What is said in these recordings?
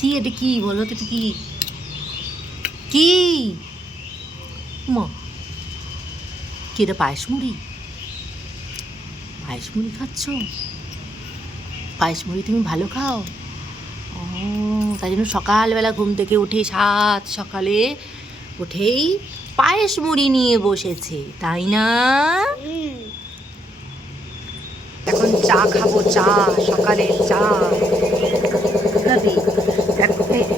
কি, এটা কি বলো তো কি? কি? মা কি এটা, পায়েস মুড়ি? পায়েস মুড়ি খাচ্ছ? পায়েস মুড়ি তুমি ভালো খাও? ও, তাই জন্য সকালবেলা ঘুম থেকে উঠে সাত সকালে উঠেই পায়েস মুড়ি নিয়ে বসেছে, তাই না? এখন চা খাব, চা, সকালে চা।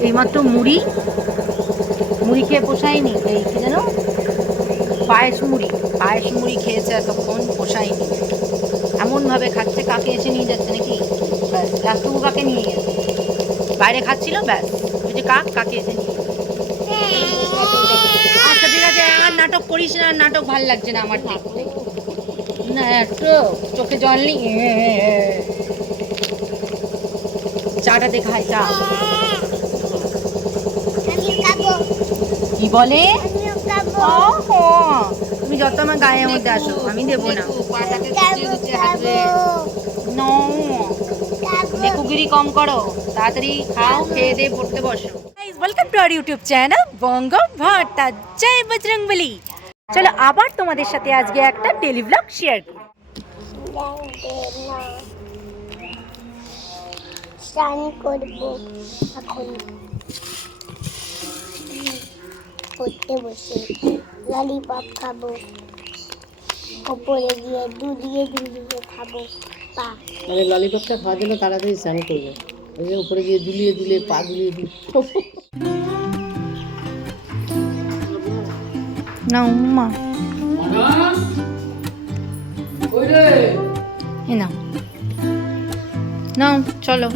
এইমাত্র মুড়ি। মুড়ি খেয়ে পোষায়নি, এই কি যেন? পায়েস মুড়ি। পায়েস মুড়ি খেয়েছে এতক্ষণ, পোষায়নি। এমনভাবে খাচ্ছে, কাকে এসে নিয়ে যাচ্ছে নাকি? ব্যাস রাষ্ট্রবু কাকে নিয়ে গেছে। বাইরে খাচ্ছিল, ব্যাস। ওই যে কাক, কাকে এসে নিয়ে আচ্ছা ঠিক আছে, আর নাটক করিস না নাটক ভালো লাগছে না আমার না একটু চোখে জল নেই? চাটা দেখায় চা আমিও খাব কি বলে? তুমি যত আমার গায়ের মধ্যে আসো আমি দেবো না। নেকুগিরি কম করো তাড়াতাড়ি খাও খেয়ে দিয়ে পড়তে বসো। Welcome to our YouTube channel Banga Bhatta জয় বজরংবলী চলো আবার তোমাদের সাথে আজকে একটা ডেলি ব্লগ শেয়ার করি। স্নান করব এখন। পড়তে বসে। ললিপপ খাব। ওপরে গিয়ে দুলিয়ে দুলিয়ে খাব। পা। মানে ললিপপটা খাওয়ার জন্য তাড়াতাড়ি স্নান করবে। ওই যে উপরে গিয়ে দুলিয়ে দুলিয়ে পা দুলিয়ে দুলিয়ে না উম্মা। এ নাও। নাও চলো।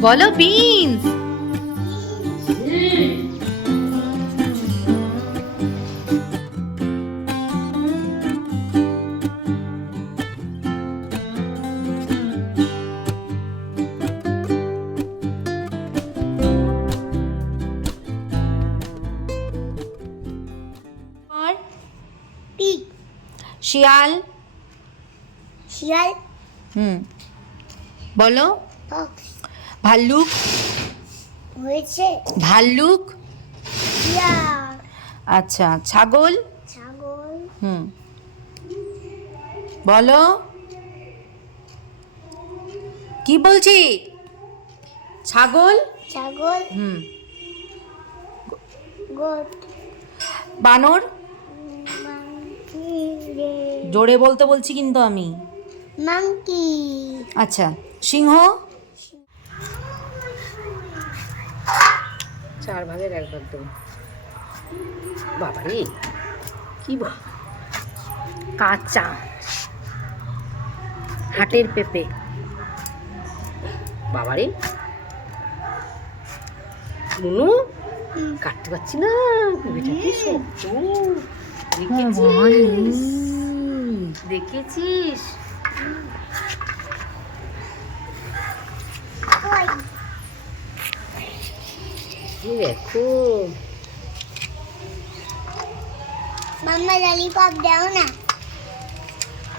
বলো বিনস। শিয়াল। শিয়াল। হুম। বলো। ফক্স। ভাল্লুক? হয়েছে। ভাল্লুক? আচ্ছা ছাগল? ছাগল। হুম। বলো। কি বলছি? ছাগল? ছাগল। হুম। বানর? জোরে বলতে বলছি কিন্তু আমি। মাংকি আচ্ছা সিংহ? চার ভাগের এক ভাগ দেবো। বাবারে কি বা কাঁচা। হাটের পেঁপে। বাবারে মুনু কাটতে পারছি না কি দেখেছিস দেখেছিস ওই এই দেখো মাম্মা ললিপপ দাও না।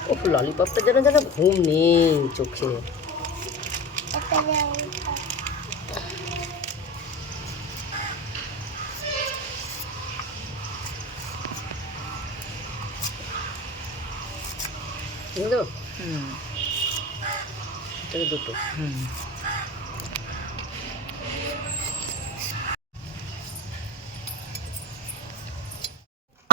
ও ললিপপটা যেন যেন ঘুম নেই চোখে। বুঝলো হুম। দুটো। হুম।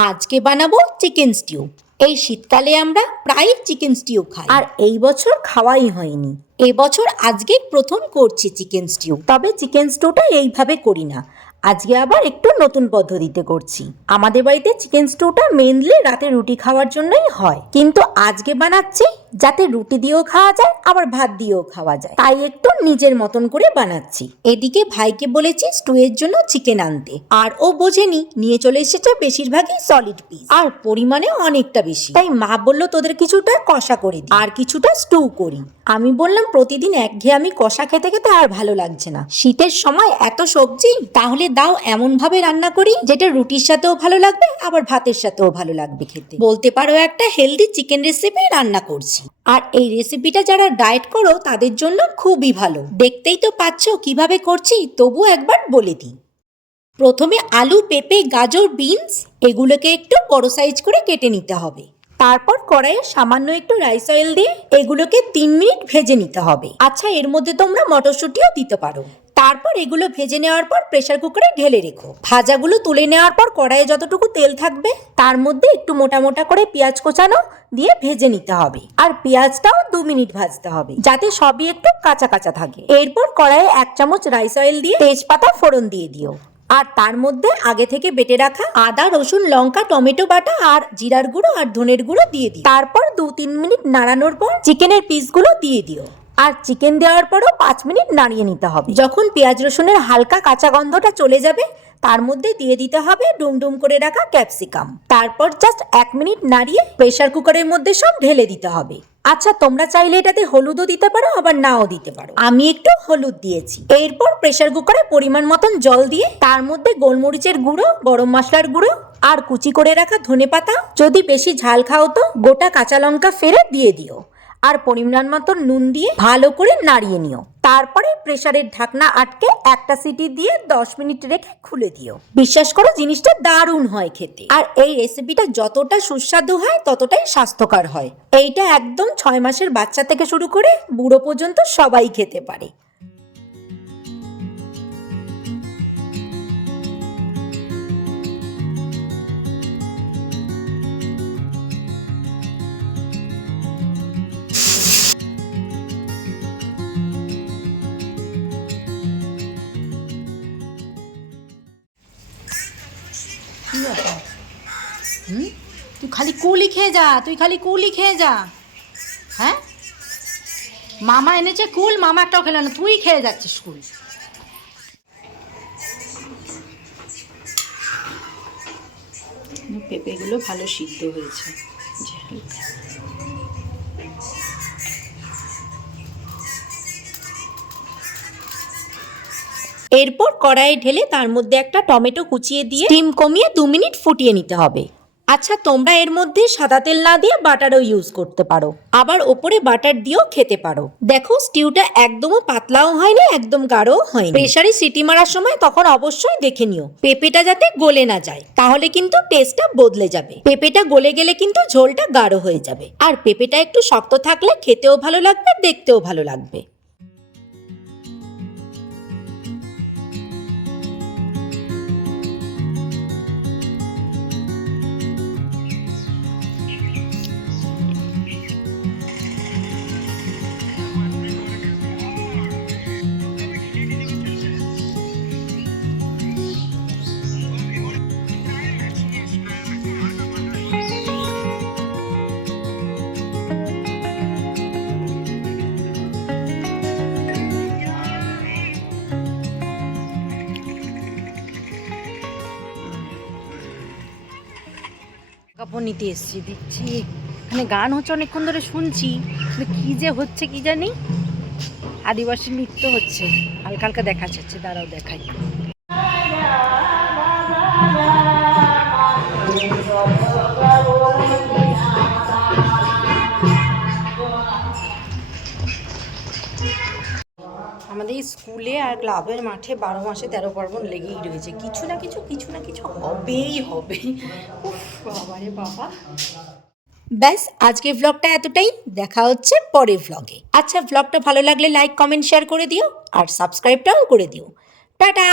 আজকে বানাবো চিকেন স্টিউ এই শীতকালে আমরা প্রায় চিকেন স্টিউ খাই। আর এই বছর খাওয়াই হয়নি। এবছর আজকে প্রথম করছি চিকেন স্টিউ তবে চিকেন স্টিউটা এইভাবে করি না। আজকে আবার একটু নতুন পদ্ধতিতে করছি। আমাদের বাড়িতে চিকেন স্টিউটা মেনলি রাতে রুটি খাওয়ার জন্যই হয়। কিন্তু আজকে বানাচ্ছি যাতে রুটি দিয়েও খাওয়া যায়, আবার ভাত দিয়েও খাওয়া যায়। তাই একটু নিজের মতন করে বানাচ্ছি। এদিকে ভাইকে বলেছি স্টুয়ের জন্য চিকেন আনতে। আর ও বোঝেনি, নিয়ে চলে এসেছে বেশিরভাগই সলিড পিস আর পরিমাণে অনেকটা বেশি। তাই মা বলল, তোদের কিছুটা কষা করে দিই। আর কিছুটা স্টু করি। আমি বললাম, প্রতিদিন একঘেয়ে আমি কষা খেতে খেতে আর ভালো লাগছে না। শীতের সময় এত সবজি, তাহলে দাও এমন ভাবে রান্না করি, যেটা রুটির সাথেও ভালো লাগবে, আবার ভাতের সাথেও ভালো লাগবে খেতে। বলতে পারো একটা হেলদি চিকেন রেসিপি রান্না করছি। করছি। আর এই রেসিপিটা যারা ডায়েট করো, তাদের জন্য খুবই ভালো। দেখতেই তো পাচ্ছ কীভাবে করছি তবু একবার বলে দিই। প্রথমে আলু, পেঁপে, গাজর বিনস এগুলোকে একটু বড় সাইজ করে কেটে নিতে হবে। তারপর কড়াইয়ে সামান্য একটু রাইস অয়েল দিয়ে এগুলোকে তিন মিনিট ভেজে নিতে হবে। আচ্ছা এর মধ্যে তোমরা মটরশুঁটিও দিতে পারো। তারপর এগুলো ভেজে নেওয়ার পর প্রেসার কুকারে ঢেলে রেখো। ভাজাগুলো তুলে নেওয়ার পর কড়াইয়ে যতটুকু তেল থাকবে, তার মধ্যে একটু মোটা মোটা করে পেঁয়াজ কোচানো দিয়ে ভেজে নিতে হবে। আর পেঁয়াজটাও দু মিনিট ভাজতে হবে, যাতে সবই একটু কাঁচা কাঁচা থাকে। এরপর কড়াইয়ে এক চামচ রাইস অয়েল দিয়ে তেজপাতা ফোড়ন দিয়ে দিও। আর তার মধ্যে আগে থেকে বেটে রাখা আদা, রসুন, লঙ্কা, টমেটো বাটা আর জিরার গুঁড়ো আর ধনের গুঁড়ো দিয়ে দিও। তারপর দু তিন মিনিট নাড়ানোর পর চিকেনের পিসগুলো দিয়ে দিও। আর চিকেন দেওয়ার পরও পাঁচ মিনিট নাড়িয়ে নিতে হবে। যখন পেঁয়াজ রসুনের হালকা কাঁচা গন্ধটা চলে যাবে, তার মধ্যে দিয়ে দিতে হবে ডুমডুম করে রাখা ক্যাপসিকাম। তারপর জাস্ট এক মিনিট নাড়িয়ে প্রেশার কুকারের মধ্যে সব ঢেলে দিতে হবে। আচ্ছা তোমরা চাইলে এটাতে হলুদও দিতে পারো, আবার নাও দিতে পারো। আমি একটু হলুদ দিয়েছি। এরপর প্রেসার কুকারে পরিমাণ মতন জল দিয়ে তার মধ্যে গোলমরিচের গুঁড়ো, গরম মশলার গুঁড়ো আর কুচি করে রাখা ধনেপাতা। যদি বেশি ঝাল খাও তো, গোটা কাঁচা লঙ্কা ফেরে দিয়ে দিও। আর পরিমাণ মতো নুন দিয়ে ভালো করে নাড়িয়ে নিও। তারপরে প্রেশারের ঢাকনা আটকে একটা সিটি দিয়ে দশ মিনিট রেখে খুলে দিও। বিশ্বাস করো, জিনিসটা দারুণ হয় খেতে। আর এই রেসিপিটা যতটা সুস্বাদু হয়, ততটাই স্বাস্থ্যকর হয়। এইটা একদম ছয় মাসের বাচ্চা থেকে শুরু করে বুড়ো পর্যন্ত সবাই খেতে পারে। হুম? তুই খালি কুলি খেয়ে যা, তুই খালি কুলি খেয়ে যা। হ্যাঁ? মামা এনেছে কুল, মামা একটাও খেলে না, তুই খেয়ে যাচ্ছিস কুল। পেঁপেগুলো ভালো সিদ্ধ হয়েছে। এরপর কড়াইয়ে ঢেলে তার মধ্যে একটা টমেটো কুচিয়ে দিয়ে ডিম কমিয়ে দু মিনিট ফুটিয়ে নিতে হবে। আচ্ছা তোমরা এর মধ্যে সাদা তেল না দিয়ে বাটারও ইউজ করতে পারো। আবার ওপরে বাটার দিয়েও খেতে পারো। দেখো স্টিউটা একদমও পাতলাও হয়নি, একদম গাঢ়ও হয়নি। প্রেসারে সিটি মারার সময় তখন অবশ্যই দেখে নিও। পেঁপেটা যাতে গলে না যায়, তাহলে কিন্তু টেস্টটা বদলে যাবে। পেঁপেটা গলে গেলে কিন্তু ঝোলটা গাঢ় হয়ে যাবে। আর পেঁপেটা একটু শক্ত থাকলে খেতেও ভালো লাগবে, দেখতেও ভালো লাগবে। কাপড় নিতে এসছি, দেখছি। মানে গান হচ্ছে অনেকক্ষণ ধরে শুনছি কি যে হচ্ছে কি জানি? আদিবাসী নৃত্য হচ্ছে। হালকা হালকা দেখা যাচ্ছে, দাঁড়াও দেখাই। স্কুলে আর ক্লাবের মাঠে বারো মাসে তেরো পার্বণ লেগেই রয়েছে। কিছু না কিছু কিছু না কিছু হবেই হবে উফ, বাবারে বাবা। ব্যাস, আজকের ভ্লগটা এতটাই। দেখা হচ্ছে পরের ব্লগে আচ্ছা ভ্লগটা ভালো লাগলে লাইক কমেন্ট শেয়ার করে দিও। আর সাবস্ক্রাইবটাও করে দিও। টাটা!